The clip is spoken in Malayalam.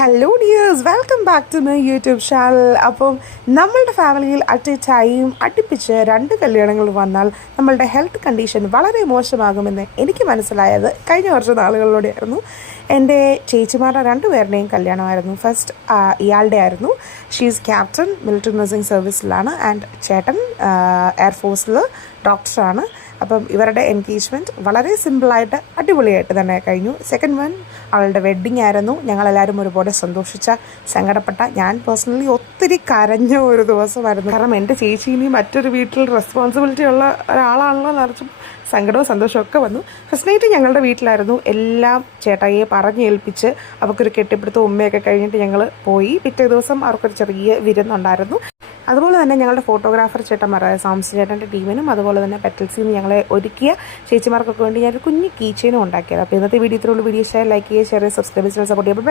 Hello dears, welcome back to my YouTube channel. അപ്പം നമ്മളുടെ ഫാമിലിയിൽ അറ്റ് എ ടൈം അടുപ്പിച്ച് 2 കല്യാണങ്ങൾ വന്നാൽ നമ്മളുടെ ഹെൽത്ത് കണ്ടീഷൻ വളരെ മോശമാകുമെന്ന് എനിക്ക് മനസ്സിലായത് കഴിഞ്ഞ കുറച്ച് നാളുകളിലൂടെയായിരുന്നു. എൻ്റെ ചേച്ചിമാരുടെ 2 പേരുടെയും കല്യാണമായിരുന്നു. ഫസ്റ്റ് ഇയാളുടെ ആയിരുന്നു. ഷീസ് ക്യാപ്റ്റൻ, മിലിറ്ററി നഴ്സിംഗ് സർവീസിലാണ്. ആൻഡ് ചേട്ടൻ എയർഫോഴ്സിൽ ഡോക്ടറാണ്. അപ്പം ഇവരുടെ എൻഗേജ്മെൻറ്റ് വളരെ സിമ്പിളായിട്ട് അടിപൊളിയായിട്ട് തന്നെ കഴിഞ്ഞു. സെക്കൻഡ് വൺ അവളുടെ വെഡ്ഡിങ് ആയിരുന്നു. ഞങ്ങളെല്ലാവരും ഒരുപോലെ സന്തോഷിച്ച, സങ്കടപ്പെട്ട, ഞാൻ പേഴ്സണലി ഒത്തിരി കരഞ്ഞ ഒരു ദിവസമായിരുന്നു. കാരണം എൻ്റെ ചേച്ചി ഇനി മറ്റൊരു വീട്ടിൽ റെസ്പോൺസിബിലിറ്റി ഉള്ള ഒരാളാണല്ലോ നിറച്ചും സങ്കടവും സന്തോഷവും ഒക്കെ വന്നു. ഫസ്റ്റ് നൈറ്റ് ഞങ്ങളുടെ വീട്ടിലായിരുന്നു. എല്ലാം ചേട്ടായിയെ പറഞ്ഞേൽപ്പിച്ച് അവർക്കൊരു കെട്ടിപ്പിടുത്തവും ഉമ്മയൊക്കെ കഴിഞ്ഞിട്ട് ഞങ്ങൾ പോയി. പിറ്റേ ദിവസം അവർക്കൊരു ചെറിയ വിരുന്നുണ്ടായിരുന്നു. അതുപോലെ തന്നെ ഞങ്ങളുടെ ഫോട്ടോഗ്രാഫർ ചേട്ടന്മാരായ സാംസൺ ചേട്ടൻ്റെ ടീമിനും അതുപോലെ തന്നെ പെറ്റൽസിൽ നിന്ന് ഞങ്ങളെ ഒരുക്കിയ ചേച്ചിമാർക്കൊക്കെ വേണ്ടി ഞാനൊരു കുഞ്ഞ് കീ ചെയിനും ഉണ്ടാക്കിയത്. അപ്പോൾ ഇന്നത്തെ വീഡിയോ ഇത്രയുള്ള വീഡിയോ ലൈക്ക് ചെയ്യുക, ഷെയർ ചെയ്യുക, സബ്സ്ക്രൈബ് ചെയ്യാൻ സപ്പോർട്ട് ചെയ്യുക.